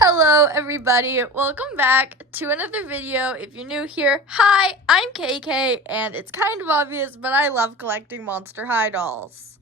Hello everybody, welcome back to another video. If you're new here, hi, I'm KK, and it's kind of obvious, but I love collecting Monster High dolls.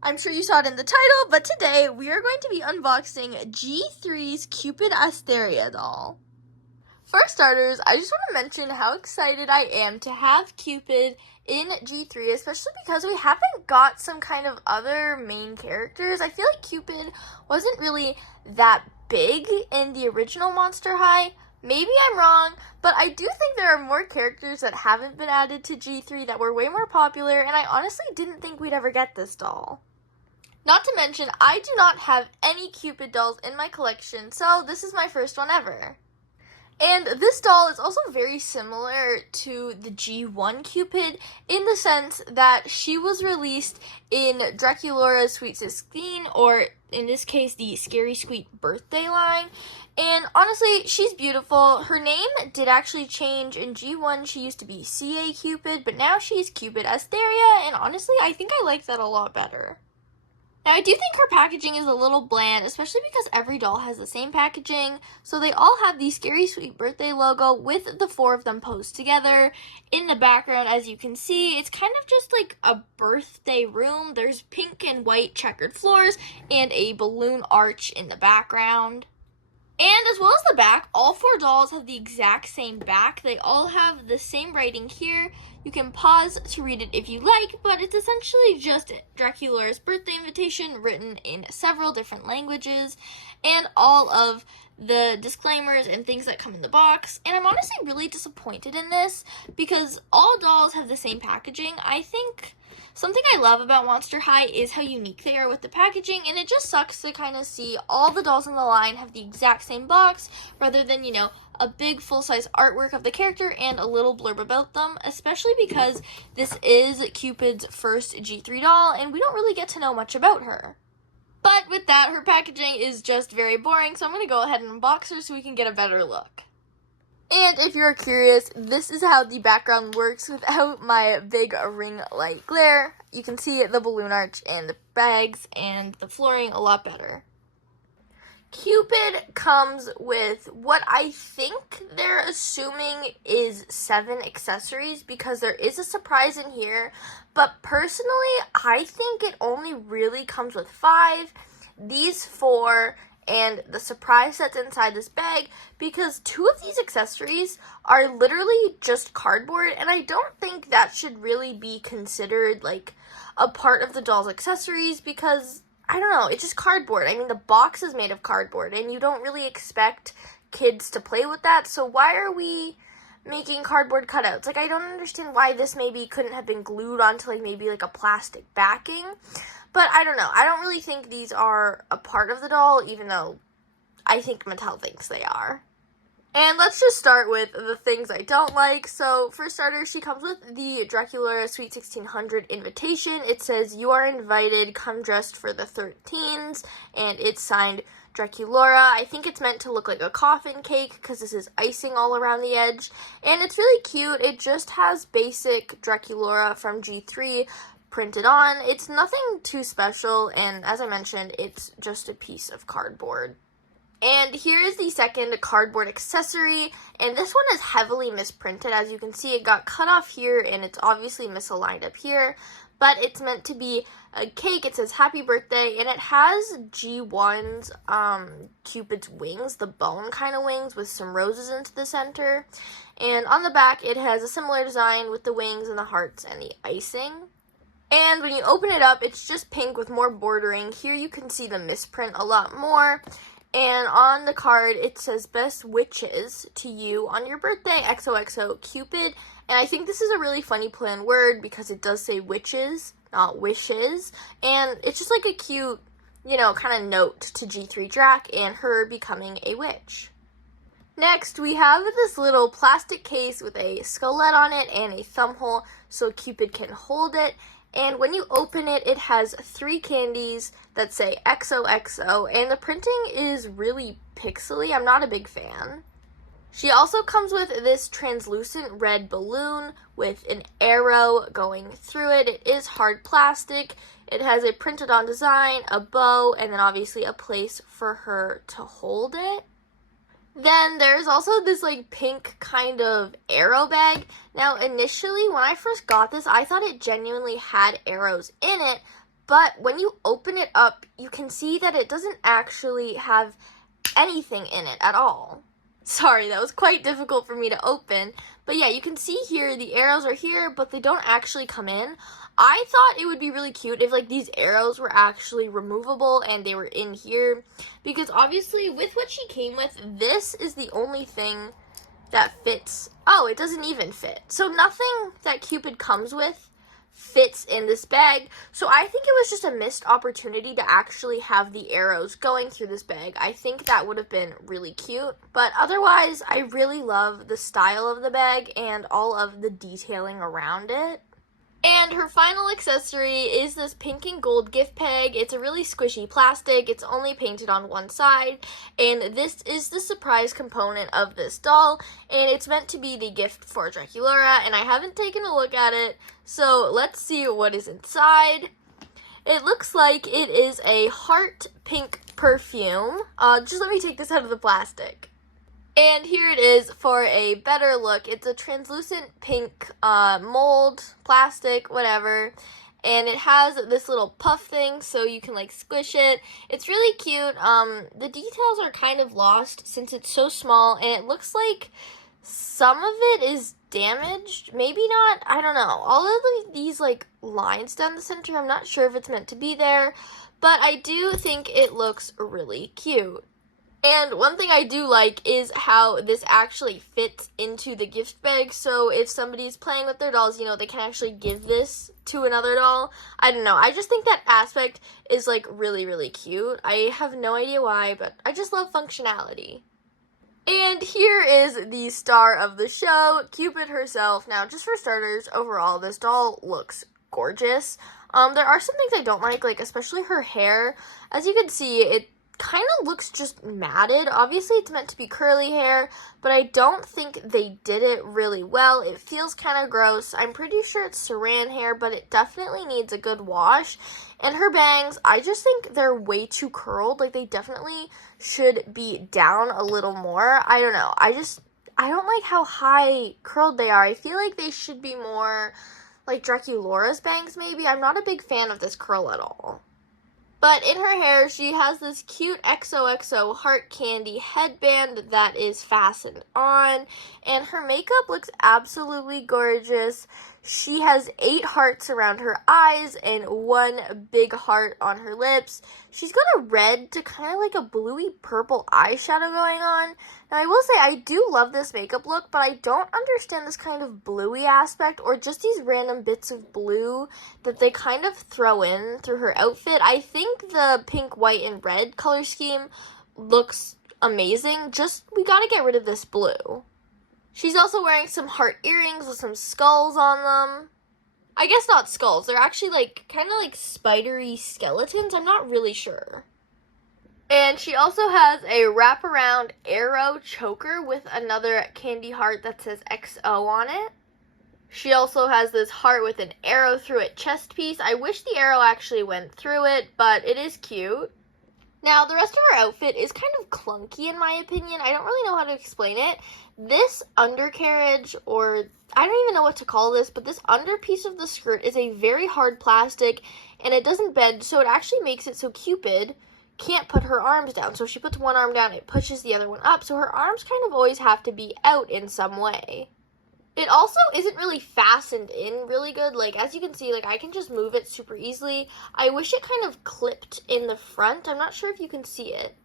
I'm sure you saw it in the title, but today we are going to be unboxing G3's Cupid Asteria doll. For starters, I just want to mention how excited I am to have Cupid in G3, especially because we haven't got some kind of other main characters. I feel like Cupid wasn't really that big in the original Monster High. Maybe I'm wrong, but I do think there are more characters that haven't been added to G3 that were way more popular, and I honestly didn't think we'd ever get this doll. Not to mention, I do not have any Cupid dolls in my collection, so this is my first one ever. And this doll is also very similar to the G1 Cupid in the sense that she was released in Draculaura's Sweet 16, or in this case, the Scary Sweet birthday line. And honestly, she's beautiful. Her name did actually change. In G1, she used to be CA Cupid, but now she's Cupid Asteria, and honestly, I think I like that a lot better. Now, I do think her packaging is a little bland, especially because every doll has the same packaging. So they all have the Scary Sweet birthday logo with the four of them posed together. In the background, as you can see, it's kind of just like a birthday room. There's pink and white checkered floors and a balloon arch in the background. And as well as the back, all four dolls have the exact same back. They all have the same writing here. You can pause to read it if you like, but it's essentially just Draculaura's birthday invitation written in several different languages, and all of the disclaimers and things that come in the box. And I'm honestly really disappointed in this because all dolls have the same packaging. I think something I love about Monster High is how unique they are with the packaging, and it just sucks to kind of see all the dolls in the line have the exact same box rather than, a big full-size artwork of the character and a little blurb about them, especially because this is Cupid's first G3 doll, and we don't really get to know much about her. But with that, her packaging is just very boring, so I'm going to go ahead and unbox her so we can get a better look. And if you're curious, this is how the background works without my big ring light glare. You can see the balloon arch and the bags and the flooring a lot better. Cupid comes with what I think they're assuming is 7 accessories because there is a surprise in here, but personally, I think it only really comes with 5. These 4 and the surprise that's inside this bag, because 2 of these accessories are literally just cardboard, and I don't think that should really be considered like a part of the doll's accessories because, I don't know, it's just cardboard. I mean, the box is made of cardboard, and you don't really expect kids to play with that, so why are we making cardboard cutouts? Like, I don't understand why this maybe couldn't have been glued onto, maybe a plastic backing. But I don't know. I don't really think these are a part of the doll, even though I think Mattel thinks they are. And let's just start with the things I don't like. So, for starters, she comes with the Draculaura Sweet 1600 invitation. It says, "You are invited, come dressed for the 13s," and it's signed Draculaura. I think it's meant to look like a coffin cake because this is icing all around the edge. And it's really cute. It just has basic Draculaura from G3 printed on. It's nothing too special, and as I mentioned, it's just a piece of cardboard. And here is the second cardboard accessory, and this one is heavily misprinted. As you can see, it got cut off here, and it's obviously misaligned up here, but it's meant to be a cake. It says happy birthday, and it has G1's Cupid's wings, the bone kind of wings with some roses into the center. And on the back, it has a similar design with the wings and the hearts and the icing. And when you open it up, it's just pink with more bordering. Here you can see the misprint a lot more. And on the card, it says best wishes to you on your birthday, XOXO Cupid. And I think this is a really funny play on word because it does say witches, not wishes. And it's just like a cute, kind of note to G3 Drac and her becoming a witch. Next, we have this little plastic case with a skullet on it and a thumb hole so Cupid can hold it. And when you open it, it has 3 candies that say XOXO, and the printing is really pixely. I'm not a big fan. She also comes with this translucent red balloon with an arrow going through it. It is hard plastic. It has a printed on design, a bow, and then obviously a place for her to hold it. Then there's also this like pink kind of arrow bag. Now initially when I first got this, I thought it genuinely had arrows in it, but when you open it up, you can see that it doesn't actually have anything in it at all. Sorry, that was quite difficult for me to open. But yeah, you can see here the arrows are here, but they don't actually come in. I thought it would be really cute if like these arrows were actually removable and they were in here, because obviously with what she came with, this is the only thing that fits. Oh, it doesn't even fit. So nothing that Cupid comes with fits in this bag. So I think it was just a missed opportunity to actually have the arrows going through this bag. I think that would have been really cute. But otherwise, I really love the style of the bag and all of the detailing around it. And her final accessory is this pink and gold gift peg. It's a really squishy plastic. It's only painted on one side. And this is the surprise component of this doll. And it's meant to be the gift for Draculaura. And I haven't taken a look at it. So let's see what is inside. It looks like it is a heart pink perfume. Just let me take this out of the plastic. And here it is for a better look. It's a translucent pink mold, plastic, whatever. And it has this little puff thing so you can like squish it. It's really cute. The details are kind of lost since it's so small, and it looks like some of it is damaged. Maybe not. I don't know. All of these like lines down the center, I'm not sure if it's meant to be there. But I do think it looks really cute. And one thing I do like is how this actually fits into the gift bag. So if somebody's playing with their dolls, you know, they can actually give this to another doll. I don't know. I just think that aspect is like really, really cute. I have no idea why, but I just love functionality. And here is the star of the show, Cupid herself. Now, just for starters, overall, this doll looks gorgeous. There are some things I don't like especially her hair. As you can see, it kind of looks just matted. Obviously it's meant to be curly hair, but I don't think they did it really well. It feels kind of gross. I'm pretty sure it's saran hair, but it definitely needs a good wash. And her bangs, I just think they're way too curled. Like, they definitely should be down a little more. I don't know. I don't like how high curled they are. I feel like they should be more like Draculaura's bangs maybe. I'm not a big fan of this curl at all. But in her hair, she has this cute XOXO heart candy headband that is fastened on. And her makeup looks absolutely gorgeous. She has 8 hearts around her eyes and 1 big heart on her lips. She's got a red to kind of like a bluey purple eyeshadow going on. Now, I will say I do love this makeup look, but I don't understand this kind of bluey aspect or just these random bits of blue that they kind of throw in through her outfit. I think the pink, white, and red color scheme looks amazing. Just, we gotta get rid of this blue. She's also wearing some heart earrings with some skulls on them. I guess not skulls. They're actually like kind of like spidery skeletons. I'm not really sure. And she also has a wraparound arrow choker with another candy heart that says XO on it. She also has this heart with an arrow through it chest piece. I wish the arrow actually went through it, but it is cute. Now, the rest of her outfit is kind of clunky in my opinion. I don't really know how to explain it. This undercarriage, or I don't even know what to call this, but this under piece of the skirt is a very hard plastic, and it doesn't bend, so it actually makes it so Cupid can't put her arms down. So if she puts one arm down, it pushes the other one up, so her arms kind of always have to be out in some way. It also isn't really fastened in really good. Like, as you can see, like, I can just move it super easily. I wish it kind of clipped in the front. I'm not sure if you can see it.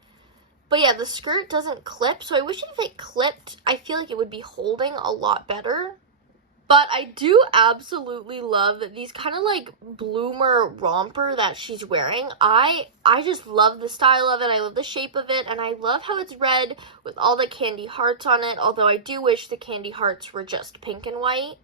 But yeah, the skirt doesn't clip, so I wish if it clipped, I feel like it would be holding a lot better. But I do absolutely love these kind of like bloomer romper that she's wearing. I just love the style of it. I love the shape of it. And I love how it's red with all the candy hearts on it. Although I do wish the candy hearts were just pink and white.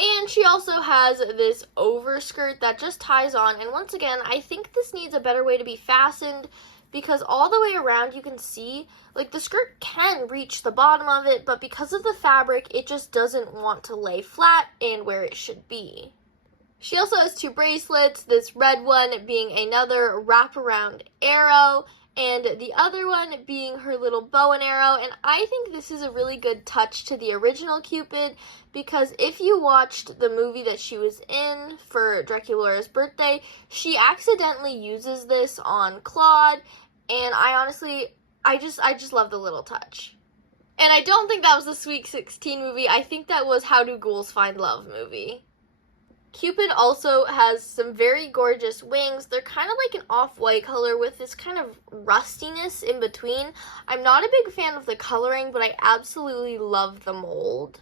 And she also has this overskirt that just ties on. And once again, I think this needs a better way to be fastened, because all the way around you can see, like, the skirt can reach the bottom of it, but because of the fabric, it just doesn't want to lay flat and where it should be. She also has 2 bracelets, this red one being another wraparound arrow, and the other one being her little bow and arrow. And I think this is a really good touch to the original Cupid, because if you watched the movie that she was in for Draculaura's birthday, she accidentally uses this on Claude, and I just love the little touch. And I don't think that was the Sweet 16 movie. I think that was How Do Ghouls Find Love movie. Cupid also has some very gorgeous wings. They're kind of like an off-white color with this kind of rustiness in between. I'm not a big fan of the coloring, but I absolutely love the mold.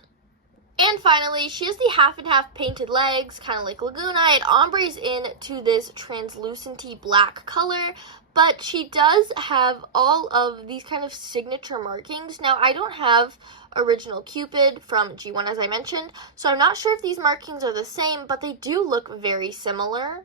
And finally, she has the half and half painted legs, kind of like Laguna. It ombres in to this translucenty black color, but she does have all of these kind of signature markings. Now, I don't have original Cupid from G1, as I mentioned, so I'm not sure if these markings are the same, but they do look very similar.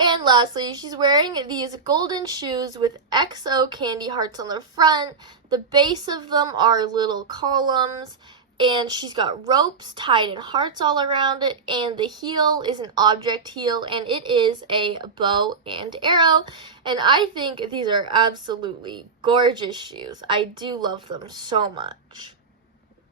And lastly, she's wearing these golden shoes with XO candy hearts on the front. The base of them are little columns, and she's got ropes tied in hearts all around it, and the heel is an object heel, and it is a bow and arrow. And I think these are absolutely gorgeous shoes. I do love them so much.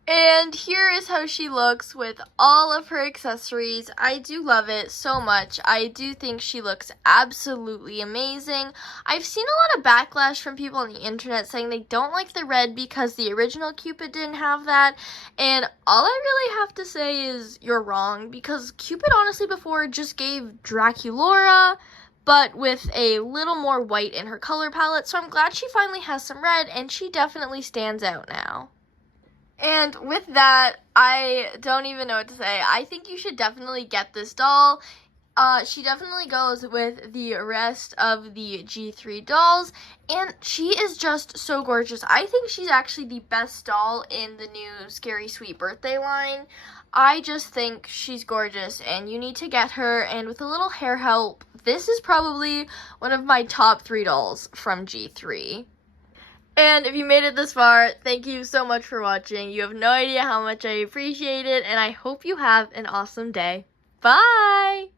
And here is how she looks with all of her accessories. I do love it so much. I do think she looks absolutely amazing. I've seen a lot of backlash from people on the internet saying they don't like the red because the original Cupid didn't have that. And all I really have to say is you're wrong, because Cupid honestly before just gave Draculaura, but with a little more white in her color palette. So I'm glad she finally has some red, and she definitely stands out now. And with that, I don't even know what to say. I think you should definitely get this doll. She definitely goes with the rest of the G3 dolls, and she is just so gorgeous. I think she's actually the best doll in the new Scary Sweet Birthday line. I just think she's gorgeous, and you need to get her, and with a little hair help, this is probably one of my top 3 dolls from G3. And if you made it this far, thank you so much for watching. You have no idea how much I appreciate it, and I hope you have an awesome day. Bye!